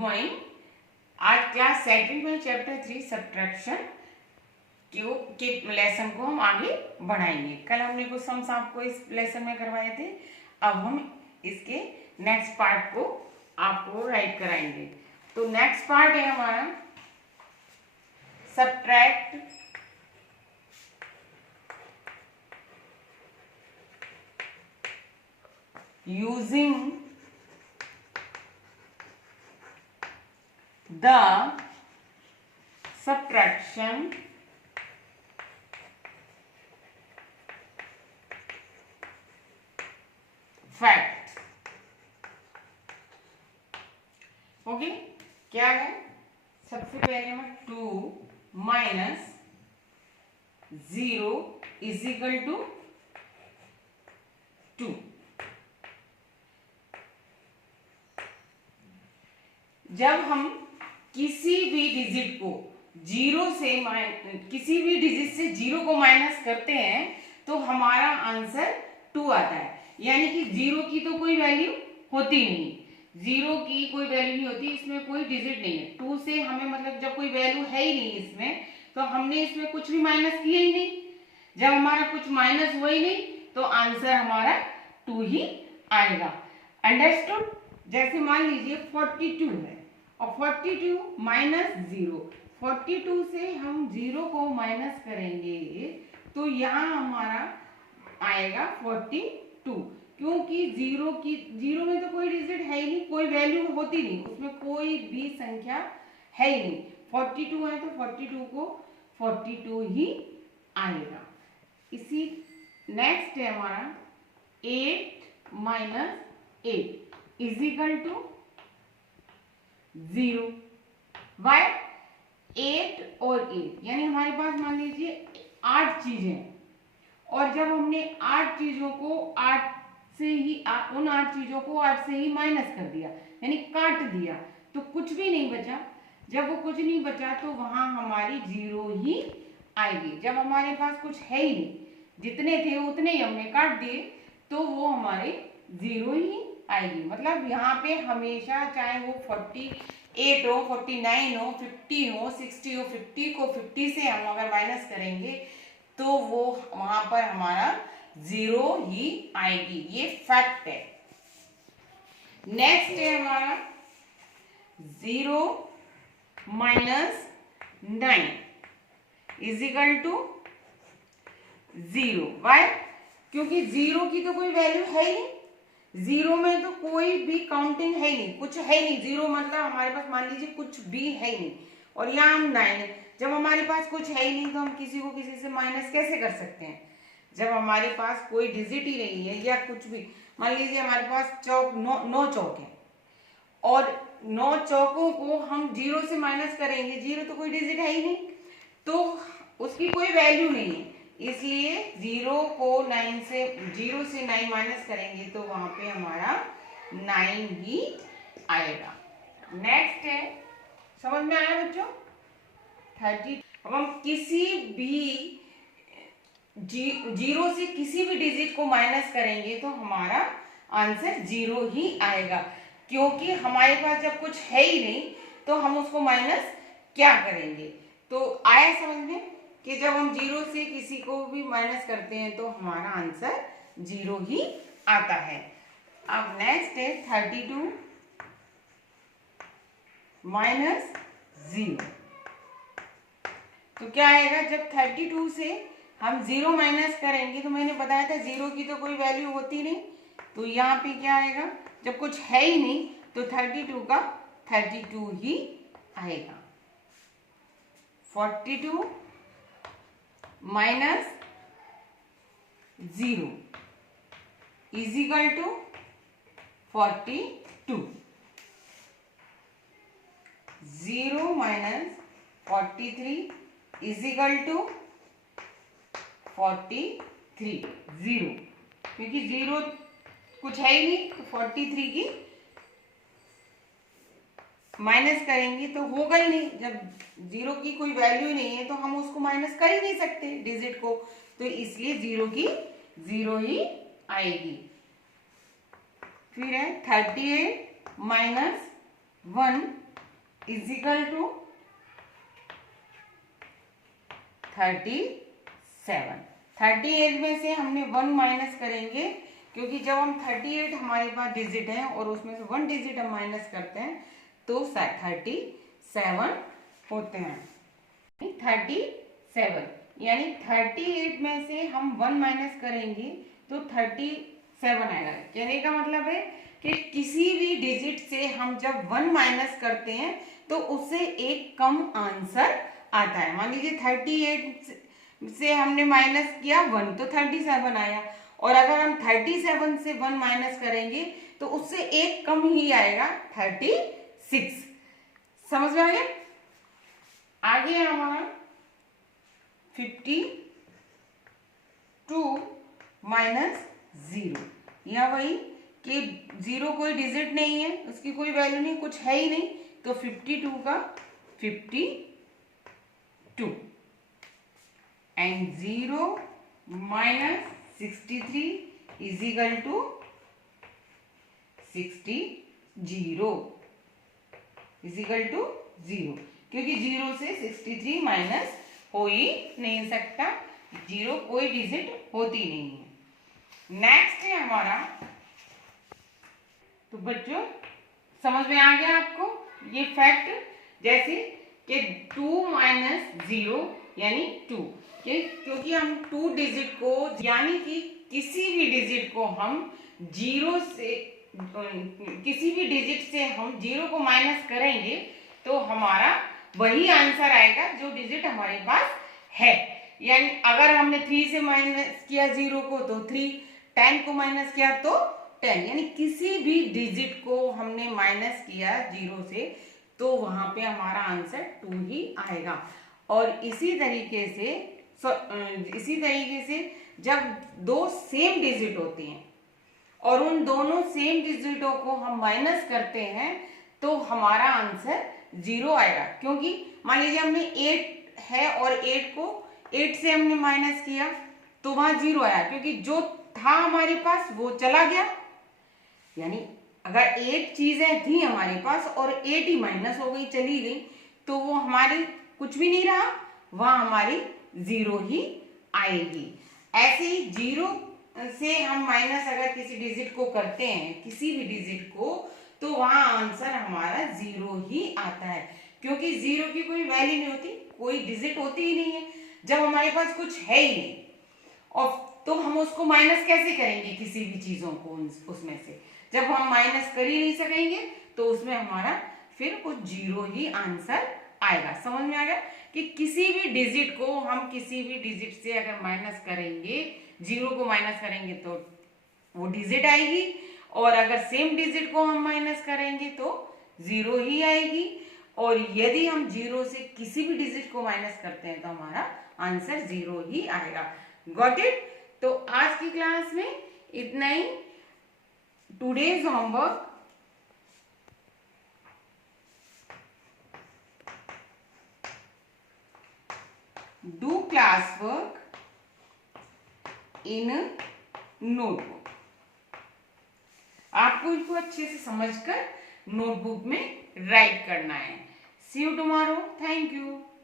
Morning. आज class second में chapter 3 subtraction के लेसन को हम आगे बढ़ाएंगे। कल हमने कुछ सम्स आपको इस लेसन में करवाए थे, अब हम इसके नेक्स्ट पार्ट को आपको राइट कराएंगे। तो नेक्स्ट पार्ट है हमारा subtract using the subtraction fact। Okay, क्या है? सबसे पहले मैं 2 माइनस 0 इज इक्वल टू 2। जब हम किसी भी डिजिट को किसी भी डिजिट से 0 को माइनस करते हैं तो हमारा आंसर 2 आता है। यानी कि 0 की तो कोई वैल्यू होती नहीं, 0 की कोई वैल्यू नहीं होती, इसमें कोई डिजिट नहीं है। 2 से हमें मतलब जब कोई वैल्यू है ही नहीं इसमें, तो हमने इसमें कुछ भी माइनस किया ही नहीं। जब हमारा कुछ माइनस हुआ ही नहीं तो आंसर हमारा 2 ही आएगा। अंडरस्टूड? जैसे मान लीजिए 42 है और 42 माइनस 0, 42 से हम 0 को माइनस करेंगे तो यहाँ हमारा आएगा 42, क्योंकि 0 में तो कोई डिजिट है ही नहीं, कोई वैल्यू होती नहीं, उसमें कोई भी संख्या है ही नहीं। 42 है तो 42 को 42 ही आएगा। इसी नेक्स्ट है हमारा 8 minus 8 is equal to 0। Why? 8 और 8 यानी हमारे पास मान लीजिए 8 चीजें, और जब हमने 8 चीजों को 8 से ही उन 8 चीजों को 8 से ही माइनस कर दिया, यानी काट दिया, तो कुछ भी नहीं बचा। जब वो कुछ नहीं बचा तो वहां हमारी 0 ही आएगी। जब हमारे पास कुछ है ही नहीं, जितने थे उतने ही हमने काट दिए, तो वो हमारे 0 ही आएगी। मतलब यहाँ पे हमेशा चाहे वो 48 हो, 49 हो, 50 हो, 60 हो, 50 को 50 से हम अगर माइनस करेंगे तो वो वहां पर हमारा 0 ही आएगी। ये फैक्ट है। नेक्स्ट है हमारा 0 minus 9 is equal to 0। Why? क्योंकि 0 की तो कोई वैल्यू है ही नहीं, 0 में तो कोई भी काउंटिंग है ही नहीं, कुछ है ही नहीं। 0 मतलब हमारे पास मान लीजिए कुछ भी है ही नहीं, और यहाँ हम 9, जब हमारे पास कुछ है ही नहीं तो हम किसी को किसी से माइनस कैसे कर सकते हैं? जब हमारे पास कोई डिजिट ही नहीं है या कुछ भी, मान लीजिए हमारे पास चौक 9 चौक है और 9 चौकों को हम 0 से माइनस करेंगे, 0 तो कोई डिजिट है ही नहीं, तो उसकी कोई वैल्यू नहीं है। इसलिए 0 से 9 माइनस करेंगे तो वहां पे हमारा 9 ही आएगा। नेक्स्ट है, समझ में आया बच्चों? 30। अब हम किसी भी 0 से किसी भी डिजिट को माइनस करेंगे तो हमारा आंसर 0 ही आएगा, क्योंकि हमारे पास जब कुछ है ही नहीं तो हम उसको माइनस क्या करेंगे। तो आया समझ में कि जब हम 0 से किसी को भी माइनस करते हैं तो हमारा आंसर 0 ही आता है। अब नेक्स्ट है 32 माइनस 0। तो क्या आएगा? जब 32 से हम 0 माइनस करेंगे, तो मैंने बताया था 0 की तो कोई वैल्यू होती नहीं, तो यहाँ पे क्या आएगा? जब कुछ है ही नहीं तो 32 का 32 ही आएगा। 42 minus 0 is equal to 42। 0 minus 43 is equal to 43। 0 क्योंकि 0 कुछ है ही नहीं, तो 43 की माइनस करेंगे तो होगा ही नहीं। जब 0 की कोई वैल्यू नहीं है तो हम उसको माइनस कर ही नहीं सकते डिजिट को, तो इसलिए 0 की 0 ही आएगी। फिर है 38 माइनस 1 इज इक्वल टू 37। 38 में से हमने 1 माइनस करेंगे, क्योंकि जब हम 38 हमारे पास डिजिट है और उसमें से 1 डिजिट हम माइनस करते हैं तो 37 होते हैं। 37 यानी 38 में से हम 1 माइनस करेंगे तो 37 आएगा। कहने का मतलब है कि किसी भी डिजिट से हम जब 1 माइनस करते हैं तो उससे एक कम आंसर आता है। मान लीजिए 38 से हमने माइनस किया 1 तो 37 आया, और अगर हम 37 से 1 माइनस करेंगे तो उससे एक कम ही आएगा 36। समझ में आ गया? आगे हमारा 52 माइनस 0, या वही कि 0 कोई डिजिट नहीं है, उसकी कोई वैल्यू नहीं, कुछ है ही नहीं, तो 52 का 52 and 0 minus 63 is equal to 60 is equal to 0, क्योंकि 0 से 63 माइनस हो ही नहीं सकता, 0 कोई डिजिट होती नहीं है। नेक्स्ट है हमारा, तो बच्चों समझ में आ गया आपको ये फैक्ट, जैसे कि 2 माइनस 0 यानी 2, क्योंकि हम 2 डिजिट को, यानी कि किसी भी डिजिट को हम 0 से, किसी भी डिजिट से हम 0 को माइनस करेंगे तो हमारा वही आंसर आएगा जो डिजिट हमारे पास है। यानी अगर हमने 3 से माइनस किया 0 को तो 3, 10 को माइनस किया तो 10, यानी किसी भी डिजिट को हमने माइनस किया 0 से तो वहां पे हमारा आंसर 2 ही आएगा। और इसी तरीके से जब 2 सेम डिजिट होती हैं और उन दोनों सेम डिजिटों को हम माइनस करते हैं तो हमारा आंसर 0 आएगा, क्योंकि मान लीजिए हमने 8 है और 8 से हमने माइनस किया तो वहां 0 आया, क्योंकि जो था हमारे पास वो चला गया। यानी अगर 8 चीजें थी हमारे पास और 8 ही माइनस हो गई, चली गई, तो वो हमारी कुछ भी नहीं रहा, वहां हमारी 0 ही आएगी। ऐसे ही 0 से हम माइनस अगर किसी डिजिट को करते हैं, किसी भी डिजिट को, तो वहां आंसर हमारा 0 ही आता है, क्योंकि 0 की कोई वैल्यू नहीं होती, कोई डिजिट होती ही नहीं है जब हमारे पास कुछ है ही नहीं। और तो हम उसको माइनस कैसे करेंगे किसी भी चीजों को उसमें से, जब हम माइनस कर ही नहीं सकेंगे तो उसमें हमारा फिर कुछ 0 ही आंसर आएगा। समझ में आ गया कि किसी भी डिजिट को हम किसी भी डिजिट से अगर माइनस करेंगे, 0 को माइनस करेंगे तो वो डिजिट आएगी, और अगर सेम डिजिट को हम माइनस करेंगे तो 0 ही आएगी, और यदि हम 0 से किसी भी डिजिट को माइनस करते हैं तो हमारा आंसर 0 ही आएगा। Got it? तो आज की क्लास में इतना ही। Today's homework, do class work in notebook. आपको इसको अच्छे से समझकर नोटबुक में राइट करना है। सी यू टुमारो। Thank you.